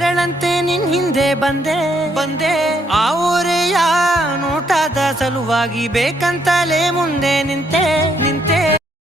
ನೆರಳಂತೆ ನಿನ್ ಹಿಂದೆ ಬಂದೆ ಆ ಊರೆಯ ನೋಟದ ಸಲುವಾಗಿ ಬೇಕಂತಲೇ ಮುಂದೆ ನಿಂತೆ